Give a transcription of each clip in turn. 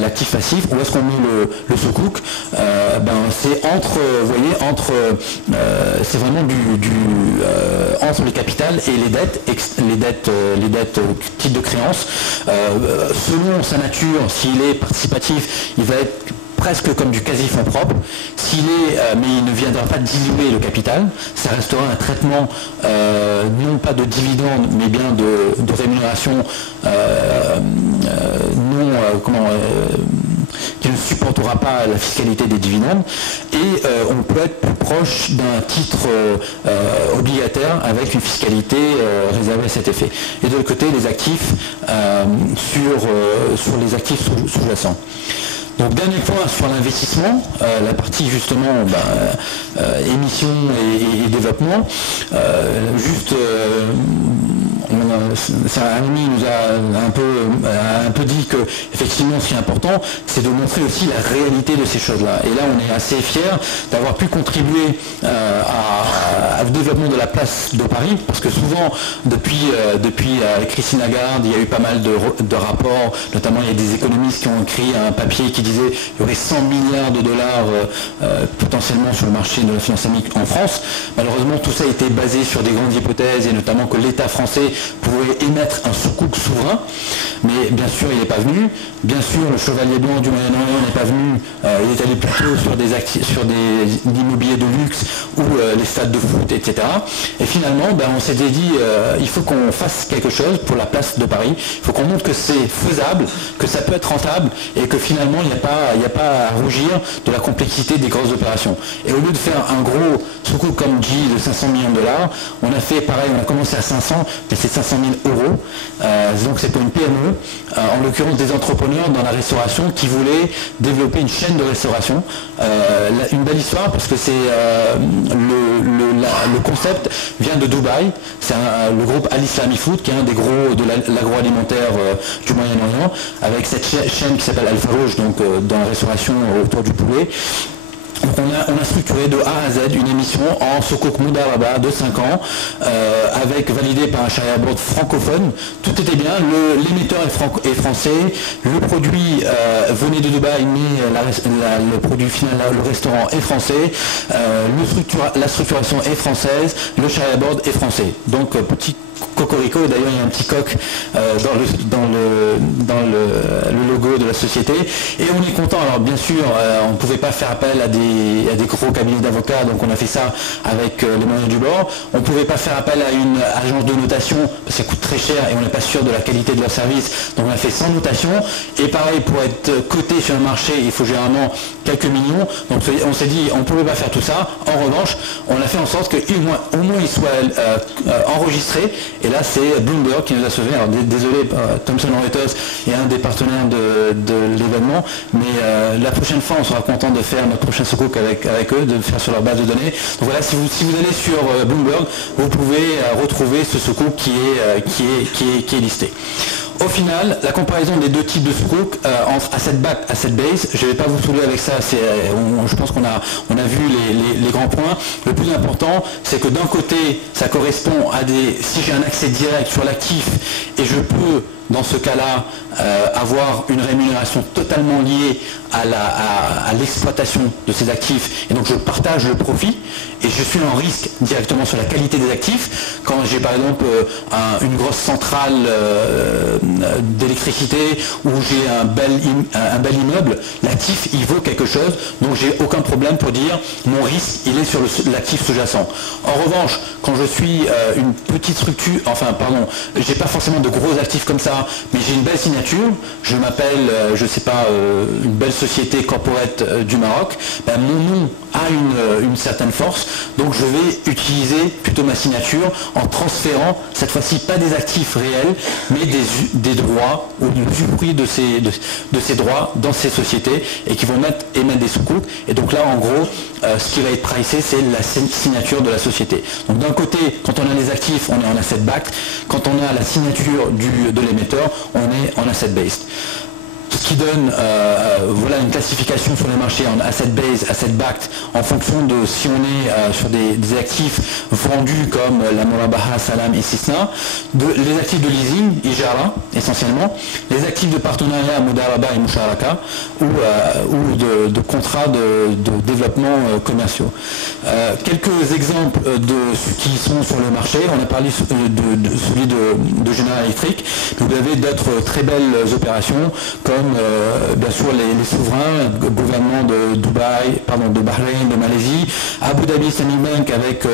l'actif passif, où est-ce qu'on met le sukuk, c'est entre, vous voyez, c'est vraiment entre les capitales et les dettes titres de créance. Selon sa nature, s'il est participatif, il va être presque comme du quasi-fonds propre. Mais il ne viendra pas diluer le capital, ça restera un traitement non pas de dividende, mais bien de rémunération qui ne supportera pas la fiscalité des dividendes, et on peut être plus proche d'un titre obligataire avec une fiscalité réservée à cet effet. Et de l'autre côté, les actifs sur les actifs sous-jacents. Donc dernier point sur l'investissement, la partie justement émission et développement. Un ami nous a un peu dit que effectivement ce qui est important, c'est de montrer aussi la réalité de ces choses-là. Et là on est assez fiers d'avoir pu contribuer au développement de la place de Paris, parce que souvent depuis Christine Lagarde, il y a eu pas mal de rapports, notamment il y a des économistes qui ont écrit un papier qui disait qu'il y aurait 100 milliards de dollars potentiellement sur le marché de la finance islamique en France. Malheureusement tout ça a été basé sur des grandes hypothèses, et notamment que l'État français pouvait émettre un sukuk souverain, mais bien sûr il n'est pas venu. Bien sûr le chevalier blanc du Moyen-Orient n'est pas venu, il est allé plutôt sur des immobiliers de luxe ou les stades de foot, etc. Et finalement on s'était dit il faut qu'on fasse quelque chose pour la place de Paris, il faut qu'on montre que c'est faisable, que ça peut être rentable, et que finalement il n'y a pas à rougir de la complexité des grosses opérations. Et au lieu de faire un gros sukuk comme dit de 500 millions de dollars, on a fait pareil, on a commencé à 500, mais c'est 500 000 euros. Donc c'est pour une PME, en l'occurrence des entrepreneurs dans la restauration qui voulaient développer une chaîne de restauration. Une belle histoire, parce que c'est le concept vient de Dubaï. C'est le groupe Al Islami Food, qui est un des gros de l'agroalimentaire du Moyen-Orient, avec cette chaîne qui s'appelle Al Farouj, donc dans la restauration autour du poulet. Donc on a structuré de A à Z une émission en sukuk mudaraba de 5 ans, validé par un sharia board francophone. Tout était bien, l'émetteur est français, le produit venait de Dubaï, mais le produit final, le restaurant est français, la structuration est française, le sharia board est français. Donc petit cocorico, d'ailleurs il y a un petit coq dans le logo de la société, et on est content. Alors bien sûr on ne pouvait pas faire appel à des gros cabinets d'avocats, donc on a fait ça avec les moyens du bord. On ne pouvait pas faire appel à une agence de notation parce que ça coûte très cher et on n'est pas sûr de la qualité de leur service, donc on a fait sans notation. Et pareil, pour être coté sur le marché il faut généralement quelques millions, donc on s'est dit on ne pouvait pas faire tout ça. En revanche on a fait en sorte qu'au moins il soit enregistré. Et là, c'est Bloomberg qui nous a sauvés. Alors, désolé, Thomson Reuters est un des partenaires de l'événement, mais la prochaine fois, on sera content de faire notre prochain sukuk avec eux, de le faire sur leur base de données. Donc voilà, si vous allez sur Bloomberg, vous pouvez retrouver ce sukuk qui est listé. Au final, la comparaison des deux types de sukuk entre asset back, asset base, je ne vais pas vous saouler avec ça, je pense qu'on a vu les grands points. Le plus important, c'est que d'un côté, ça correspond à si j'ai un accès direct sur l'actif, et je peux, dans ce cas-là, avoir une rémunération totalement liée à l'exploitation de ces actifs, et donc je partage le profit, et je suis en risque directement sur la qualité des actifs. Quand j'ai par exemple une grosse centrale d'électricité, ou j'ai un bel immeuble, l'actif il vaut quelque chose, donc j'ai aucun problème pour dire mon risque il est sur l'actif sous-jacent. En revanche, quand je suis une petite structure, j'ai pas forcément de gros actifs comme ça, mais j'ai une belle signature, je m'appelle, une belle société corporate du Maroc, mon nom a une certaine force, donc je vais utiliser plutôt ma signature en transférant cette fois-ci pas des actifs réels, mais des droits, ou du fruit de ces droits dans ces sociétés, et qui vont émettre des sukuk. Et donc là en gros ce qui va être pricé, c'est la signature de la société. Donc d'un côté, quand on a les actifs, on est en asset backed, quand on a la signature de l'émetteur, on est en asset based. ce qui donne voilà, une classification sur les marchés en asset based, asset backed, en fonction de si on est sur des actifs vendus comme la Murabaha, Salam et Sisna, les actifs de leasing, Ijara essentiellement, les actifs de partenariat, Mudaraba et Musharaka, ou de contrats de développement commerciaux. Quelques exemples de ce qui sont sur le marché, on a parlé de celui de General Electric, vous avez d'autres très belles opérations comme bien sûr les souverains, le gouvernement de Dubaï, pardon, de Bahreïn, de Malaisie, Abu Dhabi Islamic Bank avec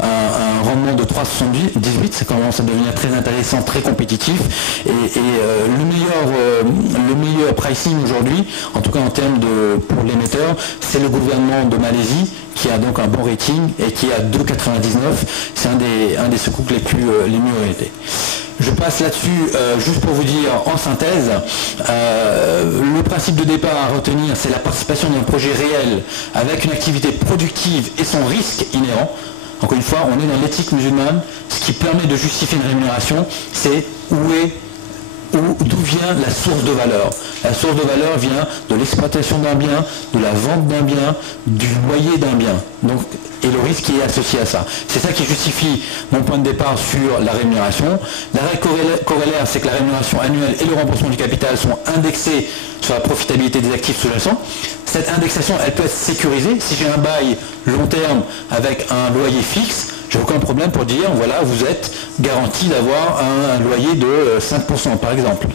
un rendement de 3,78, ça commence à devenir très intéressant, très compétitif, et le meilleur pricing aujourd'hui, en tout cas en termes pour l'émetteur, c'est le gouvernement de Malaisie qui a donc un bon rating et qui est à 2,99, c'est un des sukuk les mieux ratés. Je passe là-dessus juste pour vous dire en synthèse, le principe de départ à retenir, c'est la participation d'un projet réel avec une activité productive et son risque inhérent. Encore une fois, on est dans l'éthique musulmane, ce qui permet de justifier une rémunération, c'est d'où vient la source de valeur. La source de valeur vient de l'exploitation d'un bien, de la vente d'un bien, du loyer d'un bien. Donc, et le risque qui est associé à ça. C'est ça qui justifie mon point de départ sur la rémunération. La règle corollaire, c'est que la rémunération annuelle et le remboursement du capital sont indexés sur la profitabilité des actifs sous-jacents. Cette indexation, elle peut être sécurisée. Si j'ai un bail long terme avec un loyer fixe, j'ai aucun problème pour dire, voilà, vous êtes garanti d'avoir un loyer de 5% par exemple.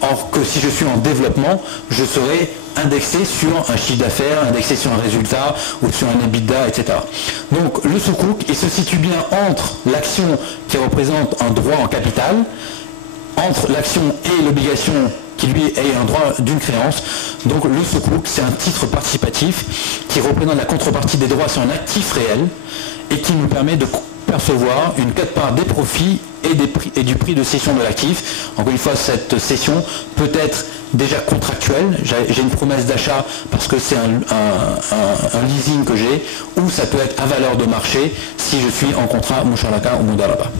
Or que si je suis en développement, je serai indexé sur un chiffre d'affaires, indexé sur un résultat ou sur un EBITDA, etc. Donc le sukuk, il se situe bien entre l'action qui représente un droit en capital, entre l'action et l'obligation qui lui est un droit d'une créance. Donc le sukuk, c'est un titre participatif qui représente la contrepartie des droits sur un actif réel et qui nous permet de percevoir une quote-part des profits et du prix de cession de l'actif. Encore une fois, cette cession peut être déjà contractuelle, j'ai une promesse d'achat parce que c'est un leasing que j'ai, ou ça peut être à valeur de marché si je suis en contrat Musharaka ou Mudaraba.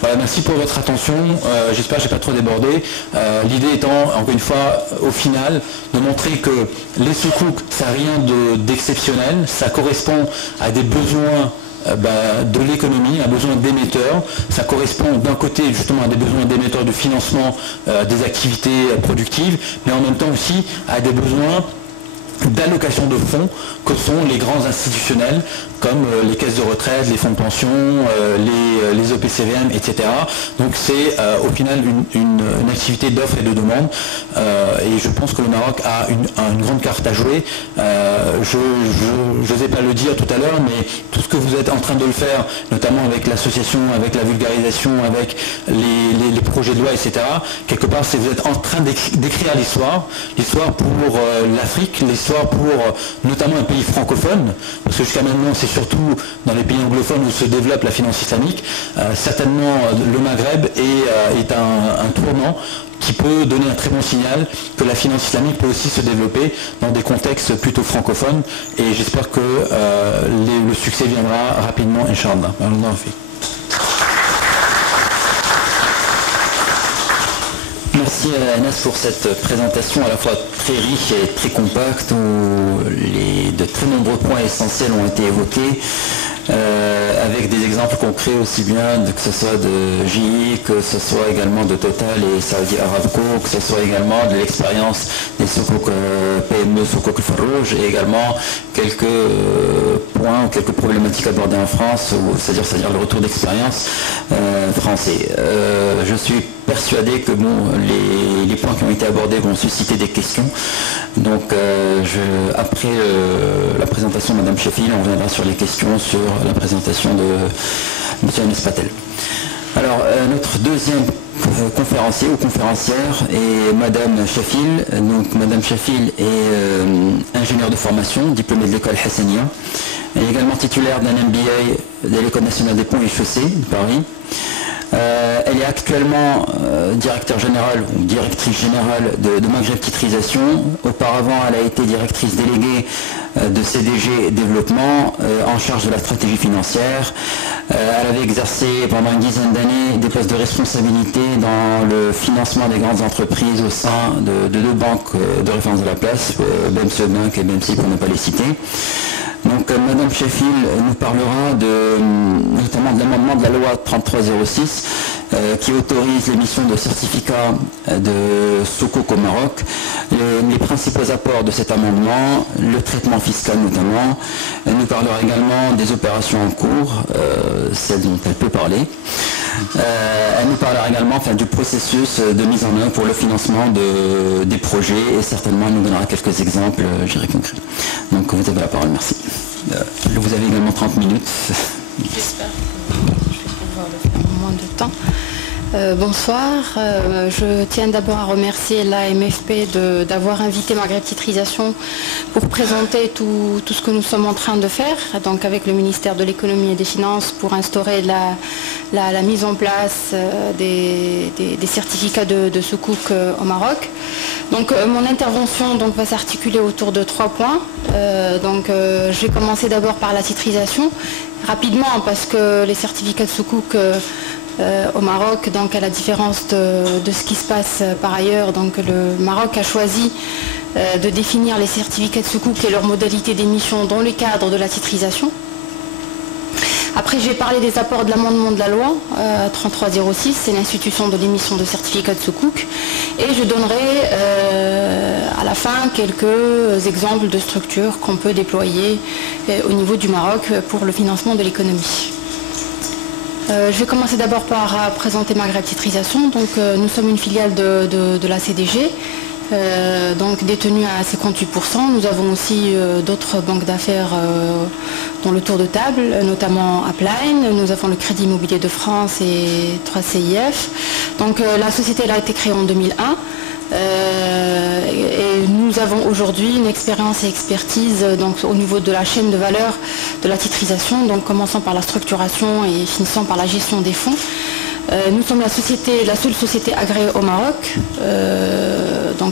Voilà, merci pour votre attention, j'espère que je n'ai pas trop débordé. L'idée étant, encore une fois, au final, de montrer que les sukuk, ça n'a rien d'exceptionnel, ça correspond à des besoins de l'économie, un besoin d'émetteurs. Ça correspond d'un côté justement à des besoins d'émetteurs de financement des activités productives, mais en même temps aussi à des besoins d'allocation de fonds que sont les grands institutionnels comme les caisses de retraite, les fonds de pension, les EPCVM, etc. Donc c'est au final une activité d'offre et de demande et je pense que le Maroc a une grande carte à jouer. Je n'osais pas le dire tout à l'heure, mais tout ce que vous êtes en train de le faire, notamment avec l'association, avec la vulgarisation, avec les projets de loi, etc., quelque part c'est vous êtes en train d'écrire l'histoire pour l'Afrique, l'histoire pour notamment un pays francophone, parce que jusqu'à maintenant c'est surtout dans les pays anglophones où se développe la finance islamique. Certainement le Maghreb est un tournant qui peut donner un très bon signal que la finance islamique peut aussi se développer dans des contextes plutôt francophones, et j'espère que le succès viendra rapidement, Inch'Allah. Merci à Anas pour cette présentation à la fois très riche et très compacte où de très nombreux points essentiels ont été évoqués avec des exemples concrets aussi bien que ce soit de GE, que ce soit également de Total et Saudi Aramco, que ce soit également de l'expérience des sukuk PME, sukuk Farouj, et également quelques points ou quelques problématiques abordées en France, c'est-à-dire le retour d'expérience français. Je suis persuadé que les points qui ont été abordés vont susciter des questions. Donc après la présentation de Mme Chafil, on reviendra sur les questions sur la présentation de M. Anas Patel. Alors notre deuxième conférencier ou conférencière est Mme Chafil. Donc Mme Chafil est ingénieure de formation, diplômée de l'école Hassania. Elle est également titulaire d'un MBA de l'École nationale des ponts et chaussées de Paris. Elle est actuellement directeur général ou directrice générale de Maghreb Titrisation. Auparavant, elle a été directrice déléguée de CDG Développement en charge de la stratégie financière. Elle avait exercé pendant une dizaine d'années des postes de responsabilité dans le financement des grandes entreprises au sein de deux banques de référence de la place, BMC Bank et BMC pour ne pas les citer. Donc Madame Sheffield nous parlera notamment de l'amendement de la loi 3306 qui autorise l'émission de certificats de soukouk au Maroc, les principaux apports de cet amendement, le traitement fiscal notamment. Elle nous parlera également des opérations en cours, celles dont elle peut parler. Elle nous parlera également du processus de mise en œuvre pour le financement des projets et certainement elle nous donnera quelques exemples, concrets. Donc vous avez la parole, merci. Vous avez également 30 minutes. J'espère que je vais pouvoir le faire en moins de temps. Bonsoir, je tiens d'abord à remercier l'AMFP d'avoir invité Maghreb Titrisation pour présenter tout ce que nous sommes en train de faire, donc avec le ministère de l'économie et des finances pour instaurer la mise en place des certificats de soukouk au Maroc. Donc mon intervention va s'articuler autour de 3 points. Je vais commencer d'abord par la titrisation, rapidement parce que les certificats de soukouk au Maroc, donc à la différence de ce qui se passe par ailleurs, donc le Maroc a choisi de définir les certificats de soukouk et leurs modalités d'émission dans le cadre de la titrisation. Après, je vais parler des apports de l'amendement de la loi 3306, c'est l'institution de l'émission de certificats de soukouk, et je donnerai à la fin quelques exemples de structures qu'on peut déployer au niveau du Maroc pour le financement de l'économie. Je vais commencer d'abord par présenter Maghreb Titrisation. Donc, nous sommes une filiale de la CDG, détenue à 58%. Nous avons aussi d'autres banques d'affaires dans le tour de table, notamment Upline. Nous avons le Crédit Immobilier de France et 3CIF. Donc, la société elle a été créée en 2001. Et nous avons aujourd'hui une expérience et expertise au niveau de la chaîne de valeur de la titrisation, donc commençant par la structuration et finissant par la gestion des fonds. Nous sommes la seule société agréée au Maroc,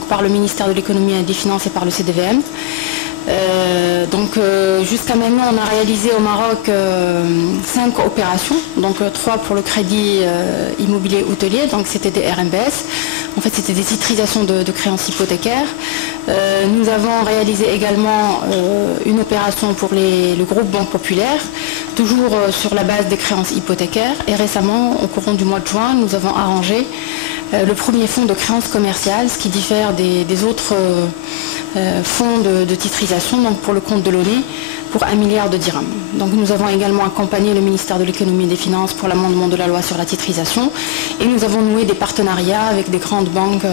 par le ministère de l'économie et des finances et par le CDVM. Jusqu'à maintenant, on a réalisé au Maroc 5 opérations, 3 pour le crédit immobilier hôtelier, donc c'était des RMBS. En fait, c'était des titrisations de créances hypothécaires. Nous avons réalisé également une opération pour le groupe Banque Populaire, toujours sur la base des créances hypothécaires. Et récemment, au courant du mois de juin, nous avons arrangé le premier fonds de créances commerciales, ce qui diffère des autres fonds de titrisation, pour le compte de l'ONE, pour 1 milliard de dirhams. Donc nous avons également accompagné le ministère de l'économie et des finances pour l'amendement de la loi sur la titrisation, et nous avons noué des partenariats avec des grandes banques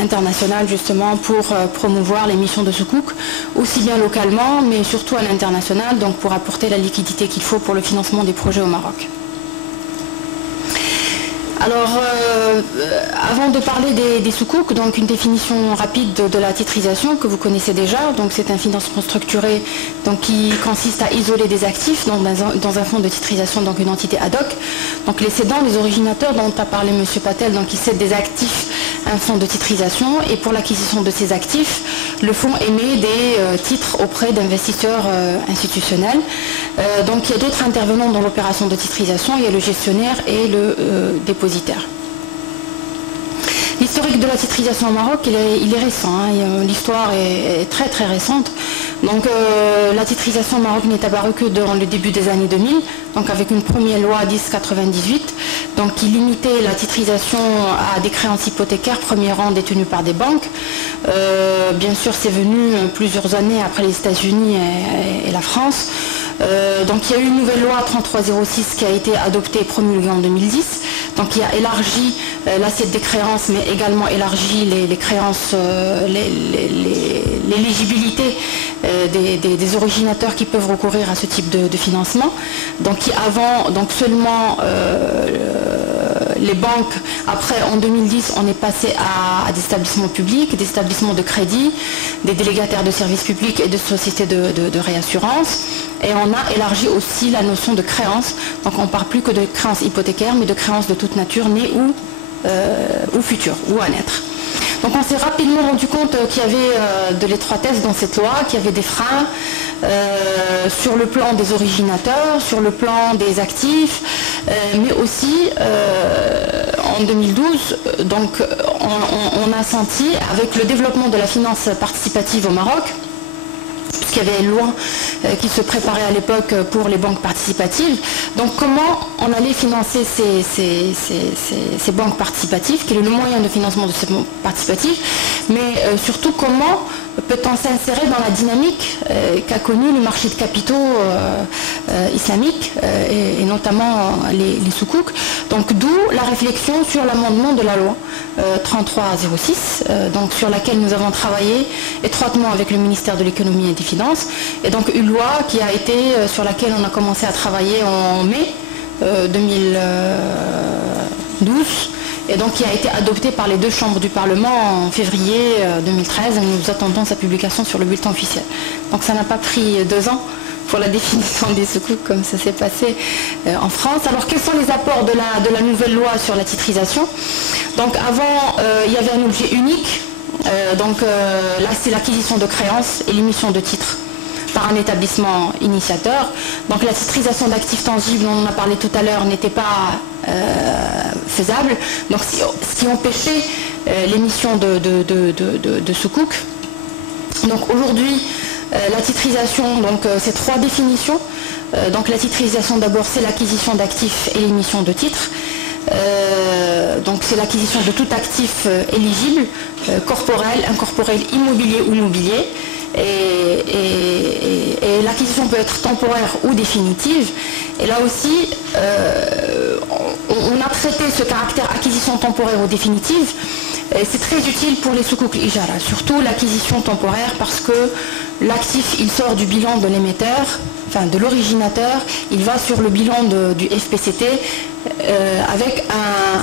internationales justement pour promouvoir l'émission de soukouk, aussi bien localement mais surtout à l'international, donc pour apporter la liquidité qu'il faut pour le financement des projets au Maroc. Alors, avant de parler des soukouk, donc une définition rapide de la titrisation que vous connaissez déjà. Donc c'est un financement structuré qui consiste à isoler des actifs dans un fonds de titrisation, donc une entité ad hoc. Donc les cédants, les originateurs dont a parlé M. Patel, donc ils cèdent des actifs à un fonds de titrisation, et pour l'acquisition de ces actifs, le fonds émet des titres auprès d'investisseurs institutionnels. Donc il y a d'autres intervenants dans l'opération de titrisation, il y a le gestionnaire et le dépositaire. L'historique de la titrisation au Maroc, il est récent, l'histoire est très très récente. Donc la titrisation au Maroc n'est apparue que dans le début des années 2000, donc avec une première loi 1098, qui limitait la titrisation à des créances hypothécaires, premier rang détenues par des banques. Bien sûr, c'est venu plusieurs années après les États-Unis et la France. Il y a eu une nouvelle loi 3306 qui a été adoptée et promulguée en 2010, qui a élargi l'assiette des créances, mais également élargi les créances, l'éligibilité des originateurs qui peuvent recourir à ce type de financement. Qui avant, seulement les banques, après en 2010, on est passé à des établissements publics, des établissements de crédit, des délégataires de services publics et de sociétés de réassurance. Et on a élargi aussi la notion de créance. Donc on ne parle plus que de créance hypothécaire, mais de créance de toute nature, née ou future, ou à naître. Donc on s'est rapidement rendu compte qu'il y avait de l'étroitesse dans cette loi, qu'il y avait des freins sur le plan des originateurs, sur le plan des actifs, mais aussi en 2012, donc on a senti, avec le développement de la finance participative au Maroc, puisqu'il y avait une loi qui se préparait à l'époque pour les banques participatives. Donc comment on allait financer ces banques participatives, quel est le moyen de financement de ces banques participatives, mais surtout comment peut-on s'insérer dans la dynamique qu'a connue le marché de capitaux islamique et notamment les soukouks. Donc d'où la réflexion sur l'amendement de la loi 3306, donc sur laquelle nous avons travaillé étroitement avec le ministère de l'économie et des finances, et donc une loi qui a été sur laquelle on a commencé à travailler en mai 2012. Et donc qui a été adopté par les deux chambres du Parlement en février 2013, et nous attendons sa publication sur le bulletin officiel. Donc ça n'a pas pris 2 ans pour la définition des soukouks comme ça s'est passé en France. Alors quels sont les apports de la nouvelle loi sur la titrisation? Donc avant, il y avait un objet unique, là c'est l'acquisition de créances et l'émission de titres par un établissement initiateur. Donc la titrisation d'actifs tangibles, dont on a parlé tout à l'heure, n'était pas faisable, donc ce qui empêchait l'émission de soukouks. Donc aujourd'hui, la titrisation, c'est 3 définitions. Donc la titrisation d'abord, c'est l'acquisition d'actifs et l'émission de titres. Donc c'est l'acquisition de tout actif éligible, corporel, incorporel, immobilier ou mobilier. Et l'acquisition peut être temporaire ou définitive. Et là aussi, on a traité ce caractère acquisition temporaire ou définitive. C'est très utile pour les soukouks ijara, surtout l'acquisition temporaire, parce que l'actif, il sort du bilan de l'émetteur, enfin de l'originateur, il va sur le bilan du FPCT avec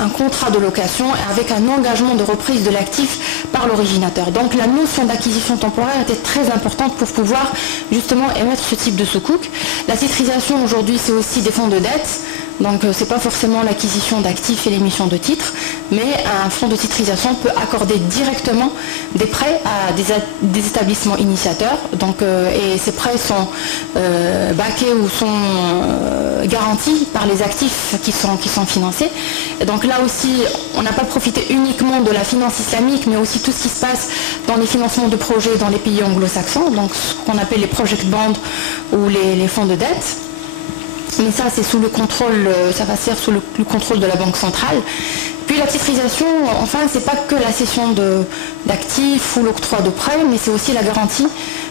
un contrat de location et avec un engagement de reprise de l'actif par l'originateur. Donc la notion d'acquisition temporaire était très importante pour pouvoir justement émettre ce type de soukouk. La titrisation aujourd'hui, c'est aussi des fonds de dette. Donc ce n'est pas forcément l'acquisition d'actifs et l'émission de titres, mais un fonds de titrisation peut accorder directement des prêts à des établissements initiateurs. Donc, et ces prêts sont backés ou sont garantis par les actifs qui sont financés. Et donc là aussi, on n'a pas profité uniquement de la finance islamique, mais aussi tout ce qui se passe dans les financements de projets dans les pays anglo-saxons, donc ce qu'on appelle les project bonds ou les fonds de dette. Mais ça, c'est sous le contrôle, ça va se faire sous le contrôle de la Banque centrale. Puis la titrisation, enfin, c'est pas que la cession d'actifs ou l'octroi de prêts, mais c'est aussi la garantie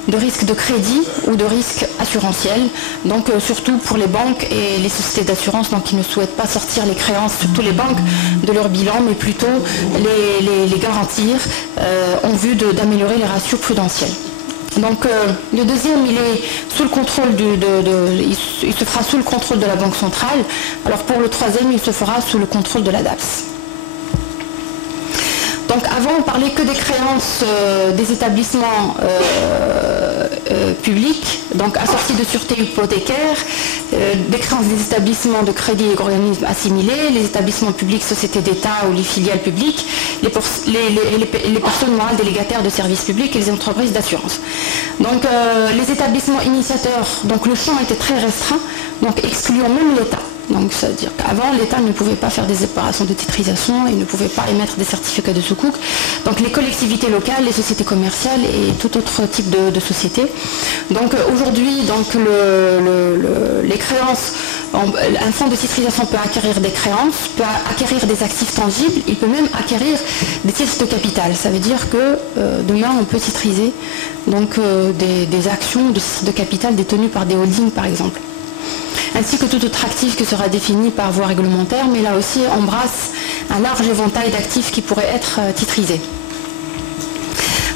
de risques de crédit ou de risques assurantiels. Donc surtout pour les banques et les sociétés d'assurance, donc qui ne souhaitent pas sortir les créances, surtout les banques, de leur bilan, mais plutôt les garantir en vue d'améliorer les ratios prudentiels. Donc le deuxième, il est sous le contrôle il se fera sous le contrôle de la Banque centrale. Alors pour le troisième, il se fera sous le contrôle de la DAPS. Donc avant, on parlait que des créances des établissements publics, donc assorties de sûreté hypothécaire, des créances des établissements de crédit et organismes assimilés, les établissements publics, sociétés d'État ou les filiales publiques, les personnes morales délégataires de services publics et les entreprises d'assurance. Donc les établissements initiateurs, donc le champ était très restreint, donc excluant même l'État. Donc c'est-à-dire qu'avant, l'État ne pouvait pas faire des opérations de titrisation, il ne pouvait pas émettre des certificats de soukouk. Donc les collectivités locales, les sociétés commerciales et tout autre type de société. Donc aujourd'hui, les créances, un fonds de titrisation peut acquérir des créances, peut acquérir des actifs tangibles, il peut même acquérir des titres de capital. Ça veut dire que demain, on peut titriser donc, des actions de titres de capital détenues par des holdings, par exemple, ainsi que tout autre actif qui sera défini par voie réglementaire, mais là aussi embrasse un large éventail d'actifs qui pourraient être titrisés.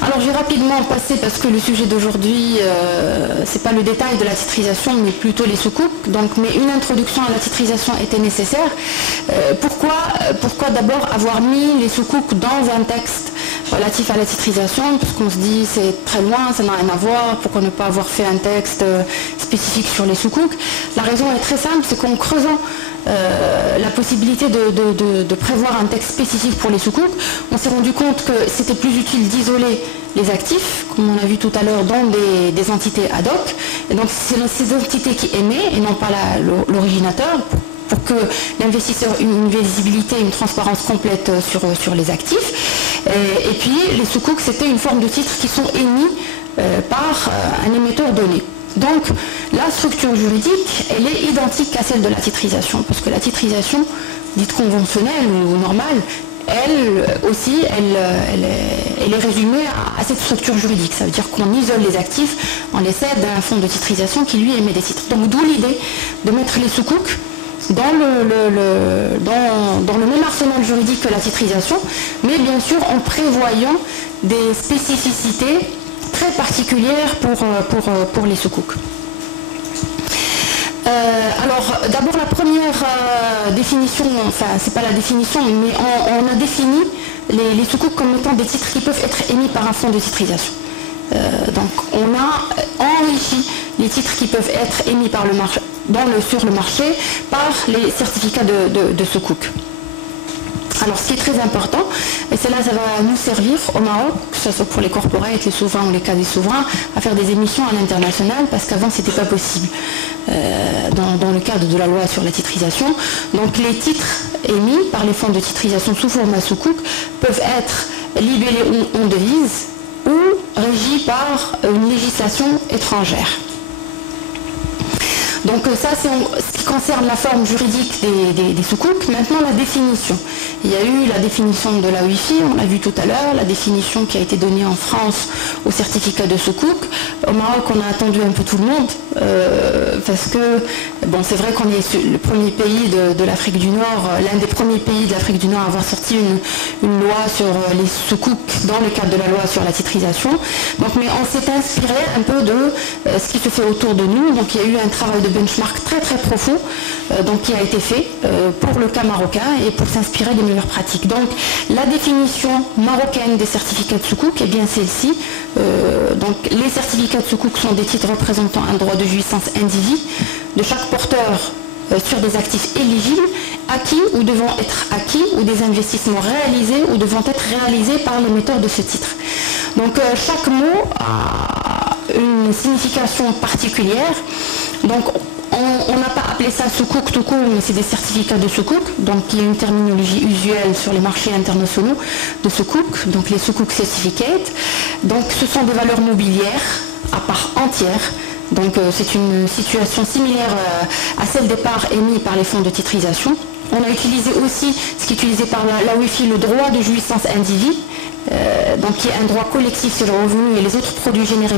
Alors je vais rapidement passer, parce que le sujet d'aujourd'hui, ce n'est pas le détail de la titrisation, mais plutôt les soukouks. Mais une introduction à la titrisation était nécessaire. Pourquoi d'abord avoir mis les soukouks dans un texte relatif à la titrisation, parce qu'on se dit c'est très loin, ça n'a rien à voir, pourquoi ne pas avoir fait un texte spécifiques sur les sukuk. La raison est très simple, c'est qu'en creusant la possibilité de prévoir un texte spécifique pour les sukuk, on s'est rendu compte que c'était plus utile d'isoler les actifs, comme on a vu tout à l'heure, dans des entités ad hoc. Et donc c'est ces entités qui émettent et non pas l'originateur, pour que l'investisseur ait une visibilité, une transparence complète sur les actifs. Et puis les sukuk, c'était une forme de titres qui sont émis par un émetteur donné. Donc la structure juridique, elle est identique à celle de la titrisation, parce que la titrisation, dite conventionnelle ou normale, elle aussi, elle est résumée à cette structure juridique. Ça veut dire qu'on isole les actifs, on les cède à un fonds de titrisation qui lui émet des titres. Donc d'où l'idée de mettre les sukuk dans le même arsenal juridique que la titrisation, mais bien sûr en prévoyant des spécificités très particulières pour les sukuk. Alors d'abord la première définition, enfin c'est pas la définition, mais on a défini les sukuk comme étant des titres qui peuvent être émis par un fonds de titrisation. Donc on a enrichi les titres qui peuvent être émis par le marché, sur le marché par les certificats de sukuk. Alors ce qui est très important, et c'est là ça va nous servir au Maroc, que ce soit pour les corporates, les souverains ou les quasi souverains, à faire des émissions à l'international, parce qu'avant c'était pas possible dans le cadre de la loi sur la titrisation. Donc les titres émis par les fonds de titrisation sous format sukuk peuvent être libellés en devise ou régis par une législation étrangère. Donc ça c'est ce qui concerne la forme juridique des sukuk. Maintenant la définition. Il y a eu la définition de la Wi-Fi, on l'a vu tout à l'heure, la définition qui a été donnée en France au certificat de sukuk. Au Maroc on a attendu un peu tout le monde parce que bon, c'est vrai qu'on est le premier pays de l'Afrique du Nord, l'un des premiers pays de l'Afrique du Nord à avoir sorti une loi sur les sukuk dans le cadre de la loi sur la titrisation. Donc, mais on s'est inspiré un peu de ce qui se fait autour de nous. Donc il y a eu un travail de benchmark très très profond qui a été fait pour le cas marocain et pour s'inspirer des meilleures pratiques. Donc la définition marocaine des certificats de sukuk, eh bien celle-ci. Donc les certificats de sukuk sont des titres représentant un droit de jouissance indivis de chaque porteur sur des actifs éligibles, acquis ou devant être acquis, ou des investissements réalisés ou devant être réalisés par l'émetteur de ce titre. Donc chaque mot a une signification particulière. Donc on n'a pas appelé ça sukuk tout court, mais c'est des certificats de sukuk, donc il y a une terminologie usuelle sur les marchés internationaux de sukuk, donc les sukuk certificates. Donc ce sont des valeurs mobilières à part entière. Donc c'est une situation similaire à celle des parts émises par les fonds de titrisation. On a utilisé aussi, ce qui est utilisé par la Wi-Fi, le droit de jouissance indivis, donc qui est un droit collectif sur le revenu et les autres produits générés